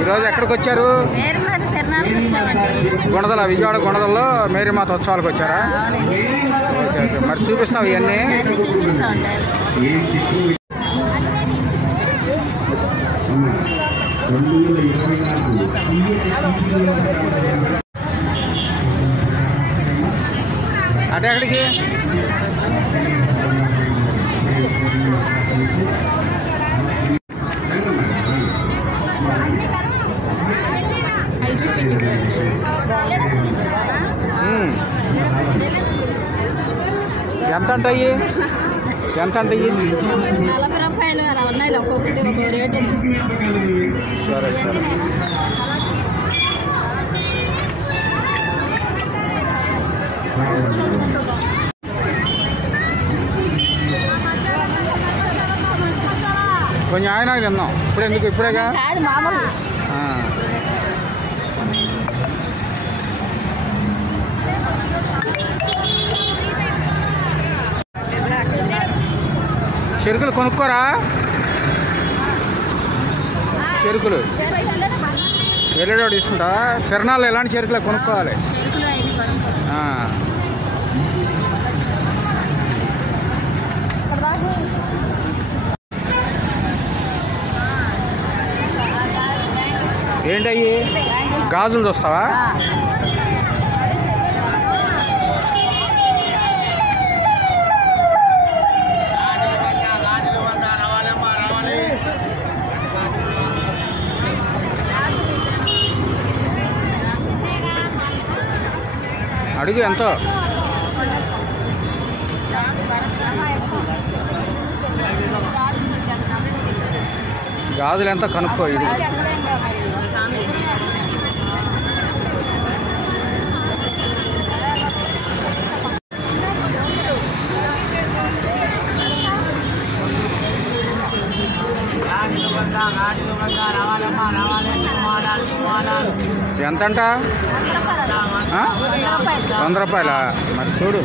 ఈరోజు ఎక్కడికి వచ్చారు? గుణదల, విజయవాడ గుణదల్లో మేరీమాత ఉత్సవాలకు వచ్చారా? Okay okay. మరి చూపిస్తావు ఇవన్నీ? అంటే ఎక్కడికి? ఎంత అంటాయి? ఎంత అంటాయి? 40 రూపాయలు అలా ఉన్నాయి. ఒక్కొక్కటి ఒక్కో రేటు. సరే సరే. కొంచెం ఆయన తిన్నాం. ఇప్పుడు ఎందుకు? ఇప్పుడేగా. చెరుకులు కొనుక్కోరా? చెరుకులు వెళ్ళేటప్పుడు తీసుకుంటావా? తిరణాలు ఎలాంటి చెరుకులే కొనుక్కోవాలి. ఏంటయ్యి? గాజులు చూస్తావా? అడుగు ఎంతో? గాజులు ఎంత కనుక్కో. ఇది ఎంతంట? 100 రూపాయలా? మరి చూడు.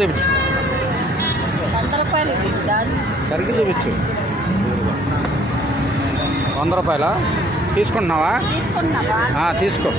చూపించు. 100 రూపాయలు సరికి చూపించు. 100 రూపాయలా? తీసుకుంటున్నావా? తీసుకో.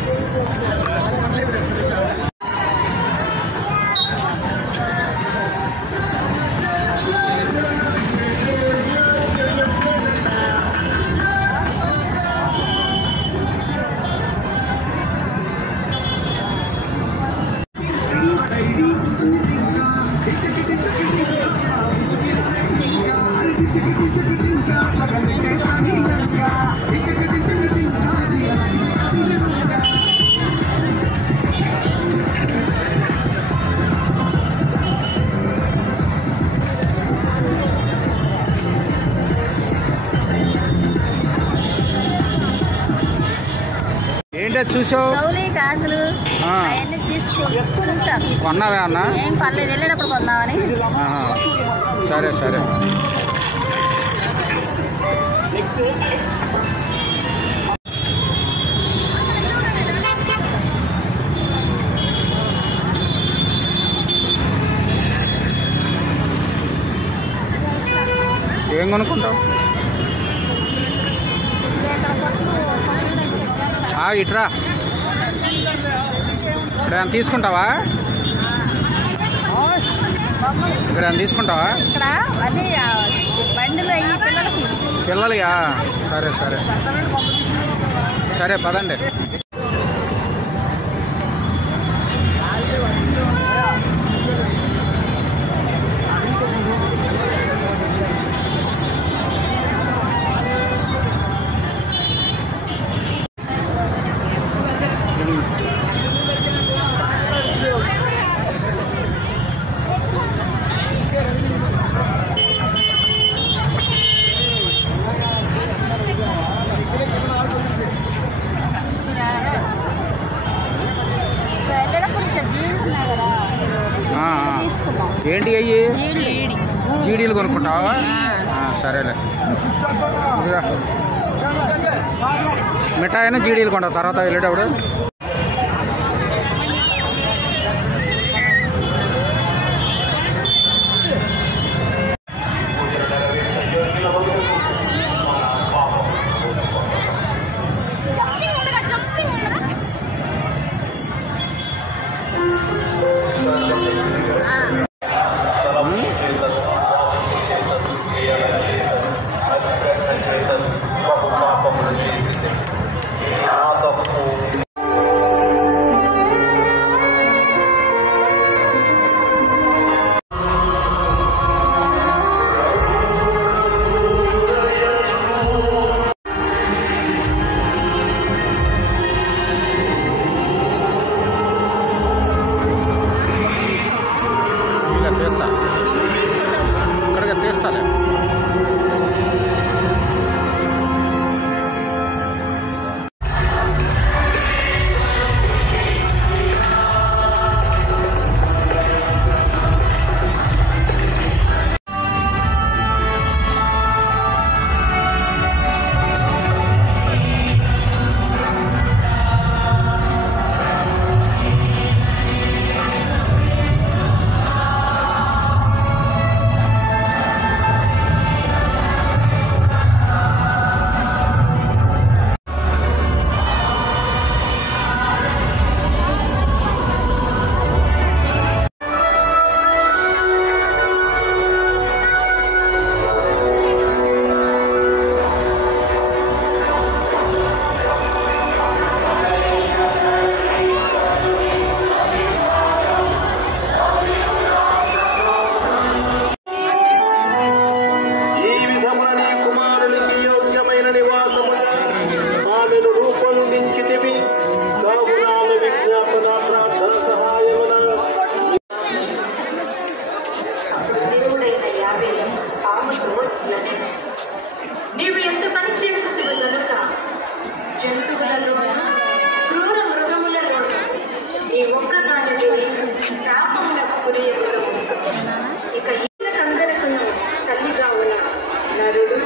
ఏంటో చూసావు? గాజులు చూసాను. కొన్నావే అన్న? ఏం పర్లేదు, వెళ్ళేటప్పుడు కొందామని. సరే సరే. ఏం కొనుక్కుంటావు? ఇట్రా. ఇక్కడ ఏమైనా తీసుకుంటావా? ఇక్కడ ఏమైనా తీసుకుంటావా? పిల్లలయా? సరే సరే సరే పదండి. ఏంటి అయ్యి? జీడీలు కొనుక్కుంటావా? సరేలే. మిఠాయి అయినా జీడీలు కొంటావు తర్వాత వెళ్ళేటప్పుడు? నీవు ఎంత పని చేస్తుంది కనుక జంతువులలో క్రూర మృగములలో ఈ ఒక్కదానిని శాపములకు గురియగులము. ఇక అందరకును తల్లిగా ఉన్న నరుడు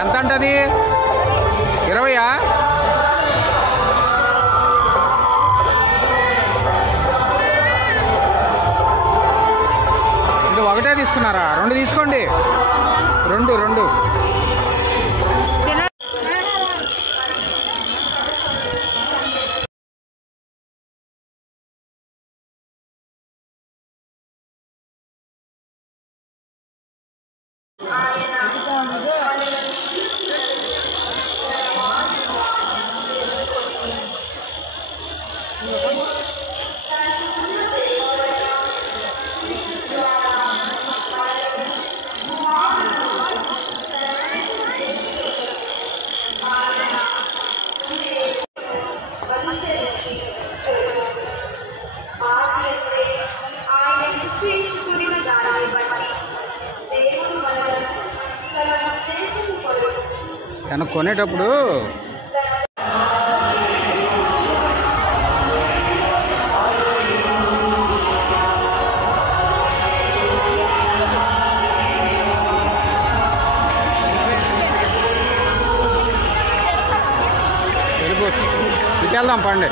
ఎంతంటది? 20? ఇది ఒకటే తీసుకున్నారా? 2 తీసుకోండి. 2 తను కొనేటప్పుడు వెళ్ళిపోవచ్చు. ఇటు వెళ్దాం పండి.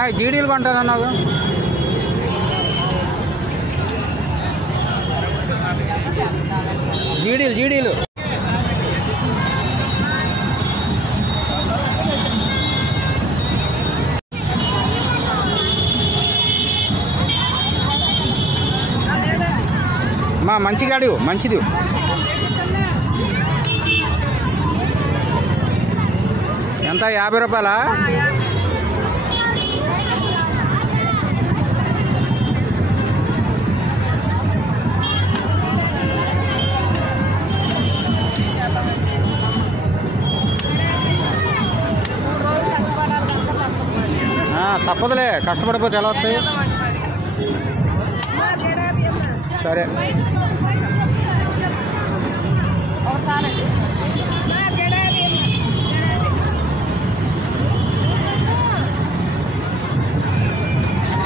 అమ్మా జీడీలు కొంటానన్నావు. జీడీలు అమ్మా మంచిగాడు మంచిది. ఎంత 50 రూపాయలా? తప్పదులే, కష్టపడిపోతే ఎలా వస్తాయి. సరే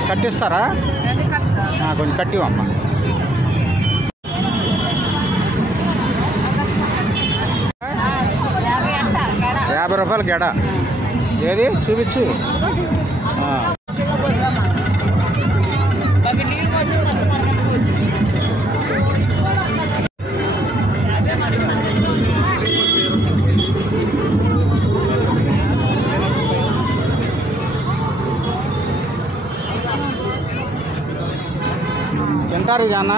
కట్టిస్తారా? కొంచెం కట్టివమ్మా. ₹50 గెడ. ఏది చూపించు. తింటారు జానా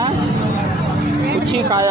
కుచ్చి కాయ.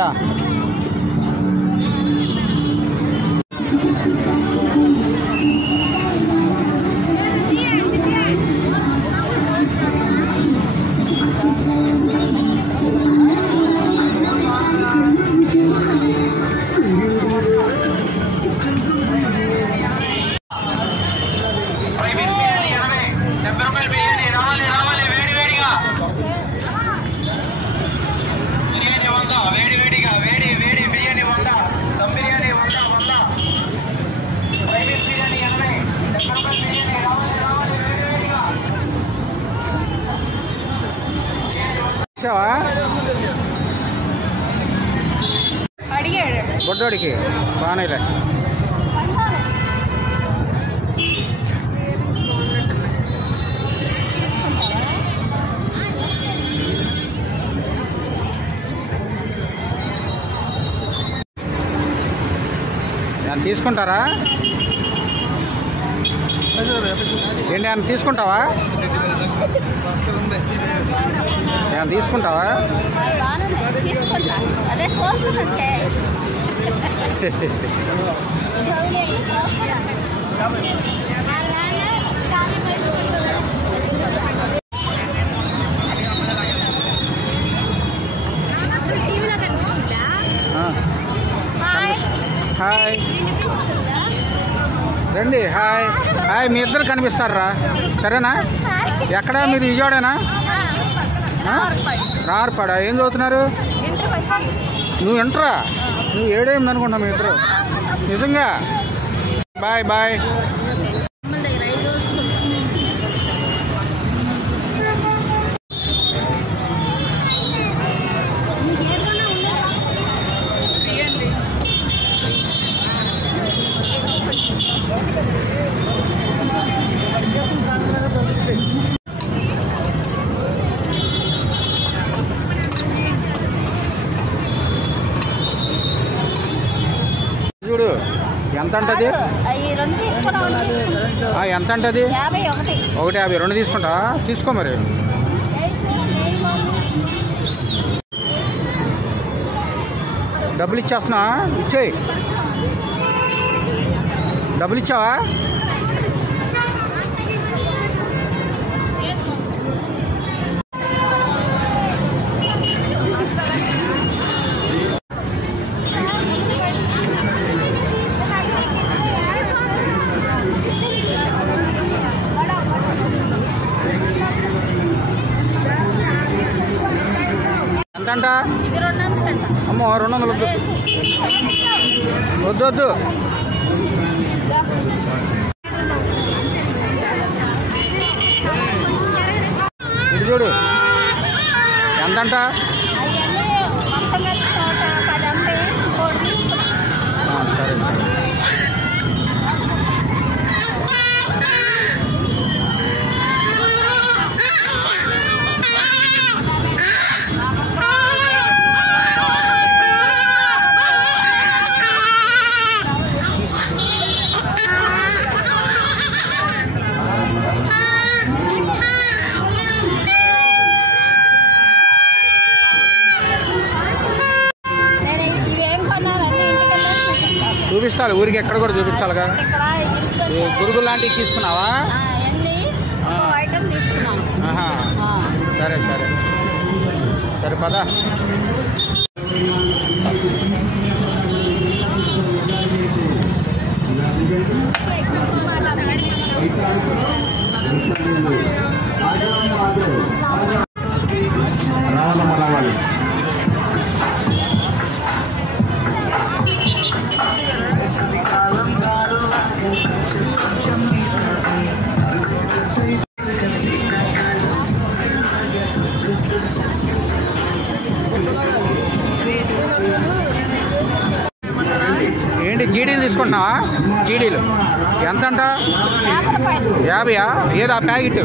బొడ్డోడికి బాగానేలే. తీసుకుంటారా ఏంటి? అని తీసుకుంటావా? తీసుకుంటావా? హాయ్ రండి. Hi hi. మీ ఇద్దరు కనిపిస్తారా? సరేనా? ఎక్కడ మీరు? విజయవాడేనా? రార్పాడా? ఏం చదువుతున్నారు? నువ్వు ఇంటరా? నువ్వు 7 అనుకుంటా మీ ఇద్దరు. నిజంగా? Bye bye. చూడు ఎంత అంటది? ఎంత అంటది? 150. 2 తీసుకుంటా? తీసుకో మరి. డబ్బులు ఇచ్చేస్తున్నా? ఇచ్చేయి. డబ్బులు ఇచ్చావా? ఎంతంట? అమ్మో 200 వద్దు. వద్దు ఇది చూడు ఎంతంట? సరే చూపించాలి, ఊరికి ఎక్కడ కూడా చూపించాలిగా. ఇక్కడ ఈ గురుగులు లాంటివి తీసుకున్నావా? అన్ని ఐటమ్ తీసుకున్నాను. ఆహా, సరే సరే సరే పద. ఏంటి జీడీలు తీసుకుంటున్నావా? జీడీలు ఎంత అంట? 50యా? ఏదా ప్యాకెట్?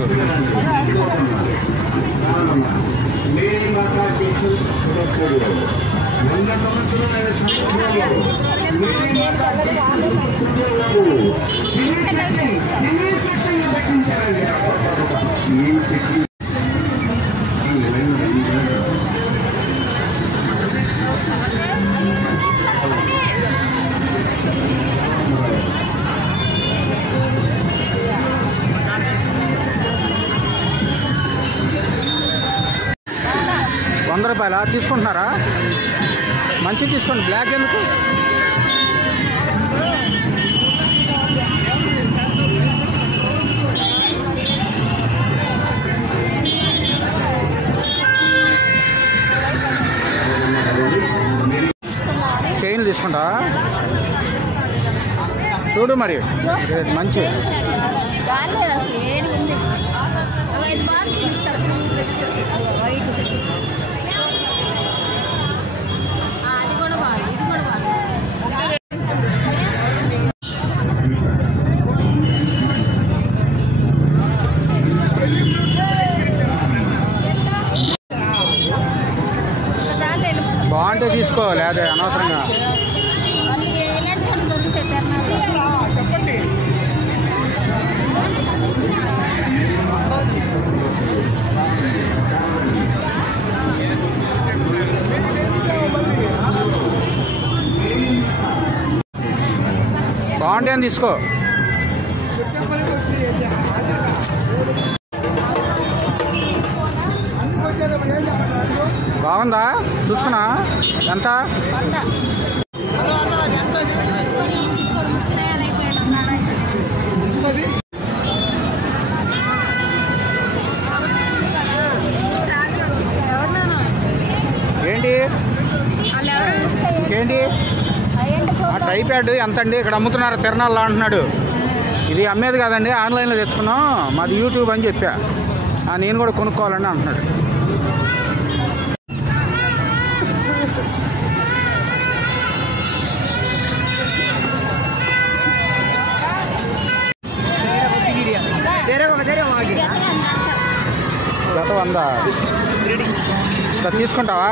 ₹100 తీసుకుంటున్నారా? మంచిది తీసుకోండి, బ్లాక్ ఎందుకు? చైన్లు తీసుకుంటావా? చూడు మరి మంచి బాగుంటే తీసుకో, లేదా అనవసరంగా. చెప్పండి. బాగుంటే అని తీసుకో. బాగుందా? చూసుకున్నా ఎంత? ఏంటి ఏంటి ఆ ట్రైప్యాడ్ ఎంత అండి? ఇక్కడ అమ్ముతున్నారు తిరణాల్లో అంటున్నాడు. ఇది అమ్మేది కాదండి, ఆన్లైన్లో తెచ్చుకున్నాం, మాది యూట్యూబ్ అని చెప్పా. నేను కూడా కొనుక్కోవాలని అంటున్నాడు. జత 100 తీసుకుంటావా?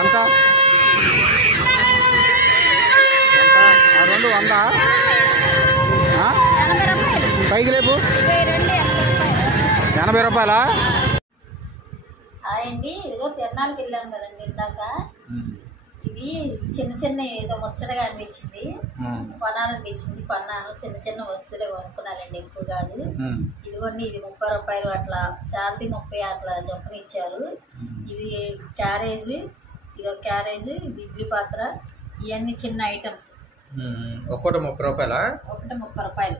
ఎంత? ఆ రెండు 100 పైకి లేపు. ₹80. అండి ఇదిగో తిరణాలకు వెళ్ళాం కదండి ఇందాక. ఇవి చిన్న చిన్న ఏదో ముచ్చటగా అనిపించింది, కొనాలనిపించింది, కొన్నాను. చిన్న చిన్న వస్తువులే కొనుక్కున్నానండి, ఎక్కువ కాదు. ఇదిగోండి ఇది ₹30 అట్లా, శాంతి 30 అట్లా చొప్పున ఇచ్చారు. ఇది క్యారేజ్, ఇదో క్యారేజ్, ఇది ఇడ్లీ పాత్ర, ఇవన్నీ చిన్న ఐటమ్స్. ఒక్కటి ₹30? ఒకటి ₹30.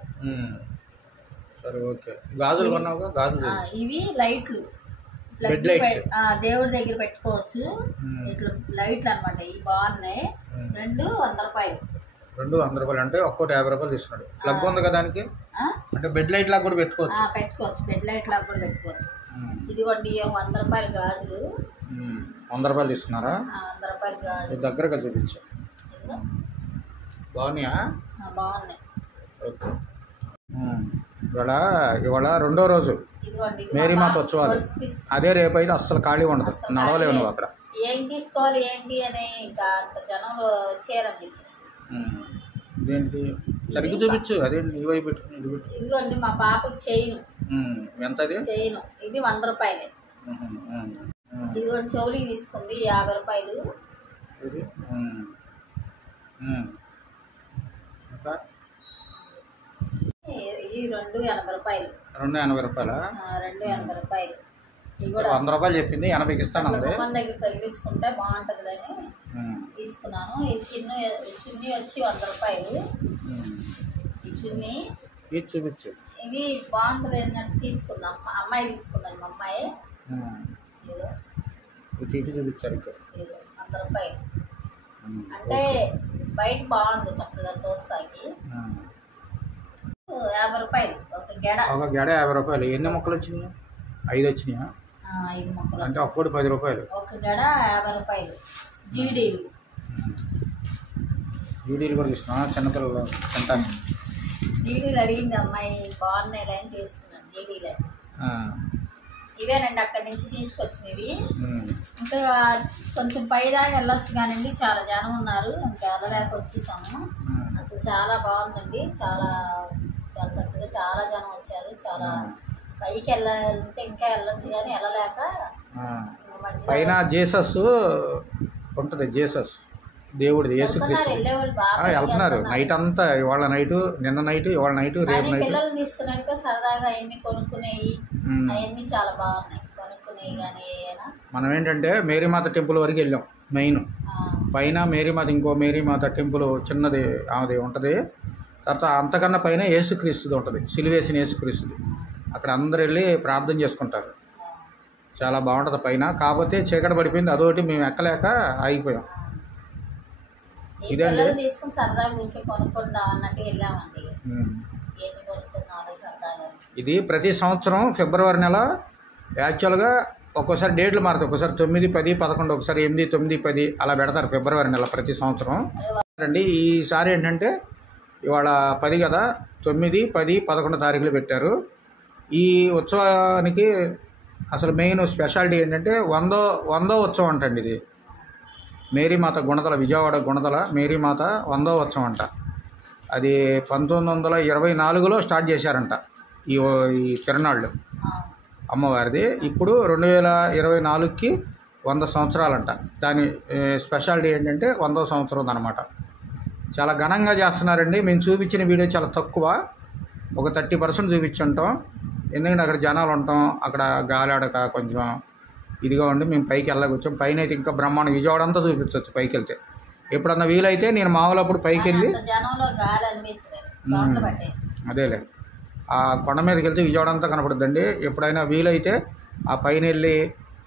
సరే ఓకే. గాజులు కొన్నావుగా? గాజులు ఇవి లైట్లు, దేవుడి దగ్గర పెట్టుకోవచ్చు. ఇట్లా లైట్లు అనమాట. ఇవి బాగున్నాయి. రెండు ₹100. అంటే ఒక్కోటి ₹50 తీసుకున్నాడు. ప్లగ్ ఉంది కదా దానికి, అంటే బెడ్ లైట్ లాగా కూడా పెట్టుకోవచ్చు. పెట్టుకోవచ్చు, బెడ్ లైట్ లాగా కూడా పెట్టుకోవచ్చు. ఇదిగోండి ₹100 గాజులు. ₹100 తీసుకున్నారా? ₹100 గాజులు దగ్గరగా చూపించా. బాగున్నాయా? బాగున్నాయి. ఓకే. ఇవాళ 2వ రోజు. ఇదిగోండి మేరీమాత ఉత్సవాలు అదే రేపు అయితే అస్సలు ఖాళీ ఉండదు, నడవలేవు నువ్వు అక్కడ. ఏం తీసుకోవాలి ఏంటి అని ఇంకా అంత జనంలో వచ్చేయాలనిపించింది. ఇదేంటి సరిగ్గా చూపించు, అదేంటి ఈ వైపు పెట్టుకుని ఇది పెట్టు. ఇదిగోండి మా పాపకు చైన్. ఎంత అది? చైన్ ఇది 100 రూపాయలే. ఇదిగోండి చెవులకి తీసుకుంది 50 రూపాయలు. ఇది ఈ 280 రూపాయలు. 280 రూపాయలా? 280 రూపాయలు. ఇవి కూడా 100 రూపాయలు చెప్పింది, 80కి ఇస్తాను. మన దగ్గర తగిలించుకుంటే బాగుంటుందని తీసుకున్నాను. ఈ చున్నీ వచ్చి 100 రూపాయలు. ఈ చున్నీ ఇది చూపించు. ఇది బాగుంటుంది అన్నట్టు తీసుకుందాం. అమ్మాయి తీసుకుందాం, మా అమ్మాయి. ఇటు చూపించారు ఇక్కడ. 100 రూపాయలు అంటే బయట బాగుంది చక్కగా చూస్తాకి. 50 రూపాయలు ఒక గెడ. ఒక గెడ 50 రూపాయలు. ఎన్ని మొక్కలు వచ్చినాయి? 5 వచ్చినాయా? 5 మొక్కలు అంటే అప్పుడు 10 రూపాయలు. ఒక గెడ 50 రూపాయలు. జీడీలు కూడా తీసుకున్నా చిన్నపిల్లలు తింటాను. జీడీలు అడిగింది అమ్మాయి, బాగున్నాయి అని తీసుకున్నాను జీడీలే. ఇవేనండి అక్కడి నుంచి తీసుకొచ్చినవి. ఇంకా కొంచెం పైదాకా వెళ్ళొచ్చు కానండి, చాలా జనం ఉన్నారు, ఇంకా వెళ్ళలేక వచ్చేసాము. అసలు చాలా బాగుందండి, చాలా చాలా చక్కగా చాలా జనం వచ్చారు. చాలా పైకి వెళ్ళాలంటే ఇంకా వెళ్ళొచ్చు కానీ వెళ్ళలేక పైన జీసస్ ఉంటుంది, జీసస్ దేవుడిది, యేసుక్రీస్తు వెళ్తున్నారు. నైట్ అంతా, ఇవాళ నైట్, నిన్న నైట్, ఇవాళ నైట్, రేపు నైట్. పిల్లల్ని తీసుకున్నాక సరదాగా అవన్నీ కొనుక్కునేవి, అవన్నీ చాలా బాగున్నాయి కొనుక్కునేవి. కానీ మనం ఏంటంటే మేరీమాత టెంపుల్ వరకు వెళ్ళాం. మెయిన్ పైన మేరీమాత, ఇంకో మేరీమాత టెంపుల్ చిన్నది ఆమెది ఉంటుంది. తర్వాత అంతకన్నా పైన యేసుక్రీస్తుది ఉంటుంది, సిలువేసిన యేసుక్రీస్తుది. అక్కడ అందరు వెళ్ళి ప్రార్థన చేసుకుంటారు. చాలా బాగుంటుంది పైన. కాకపోతే చీకటి పడిపోయింది, అదొకటి మేము ఎక్కలేక ఆగిపోయాం. ఇదండి తీసుకుని సరదాగా ఊరికే కొనుక్కుందాం అన్నట్టు వెళ్ళామండి. ఏంటి కొనుక్కుందాం సరదాగా. ఇది ప్రతి సంవత్సరం ఫిబ్రవరి నెల యాక్చువల్గా ఒక్కోసారి డేట్లు మారుతాయి. ఒకసారి 9, 10, 11, ఒకసారి 8, 9, 10 అలా పెడతారు ఫిబ్రవరి నెల ప్రతి సంవత్సరం అండి. ఈసారి ఏంటంటే ఇవాళ 10 కదా, 9, 10, 11 తారీఖులు పెట్టారు. ఈ ఉత్సవానికి అసలు మెయిన్ స్పెషాలిటీ ఏంటంటే 100వ ఉత్సవం అంటండి. ఇది మేరీమాత గుణదల, విజయవాడ గుణదల మేరీమాత 100వ ఉత్సవం అంట. అది 1924లో స్టార్ట్ చేశారంట ఈ తిరునాళ్ళు అమ్మవారిది. ఇప్పుడు 2024కి 100 సంవత్సరాలంట. దాని స్పెషాలిటీ ఏంటంటే 100వ సంవత్సరం అనమాట. చాలా ఘనంగా చేస్తున్నారండి. మేము చూపించిన వీడియో చాలా తక్కువ, ఒక 30% చూపించుంటాం. ఎందుకంటే అక్కడ జనాలు ఉంటాం, అక్కడ గాలాడక కొంచెం ఇదిగా ఉండి మేము పైకి వెళ్ళకొచ్చాం. పైన అయితే ఇంకా బ్రహ్మాండం, విజయవాడ అంతా చూపించవచ్చు పైకి వెళ్తే. ఎప్పుడన్నా వీలైతే నేను మామూలు అప్పుడు పైకి వెళ్ళి అదేలే ఆ కొండ మీదకి వెళ్తే విజయవాడ అంతా కనపడుద్దండి. ఎప్పుడైనా వీలైతే ఆ పైన వెళ్ళి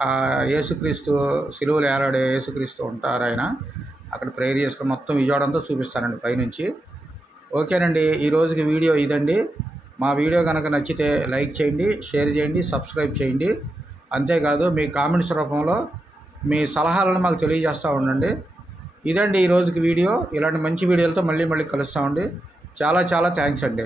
ఆ యేసుక్రీస్తు సిలువలు ఏలాడే యేసుక్రీస్తు ఉంటారు ఆయన, అక్కడ ప్రేయర్ చేసుకుని మొత్తం విజయవాడ అంతా చూపిస్తానండి పైనుంచి. ఓకేనండి, ఈ రోజుకి వీడియో ఇదండి. మా వీడియో కనుక నచ్చితే లైక్ చేయండి, షేర్ చేయండి, సబ్స్క్రైబ్ చేయండి. అంతేకాదు మీ కామెంట్స్ రూపంలో మీ సలహాలను మాకు తెలియజేస్తూ ఉండండి. ఇదండి ఈ రోజుకి వీడియో. ఇలాంటి మంచి వీడియోలతో మళ్ళీ కలుస్తామండి. చాలా చాలా థ్యాంక్స్ అండి.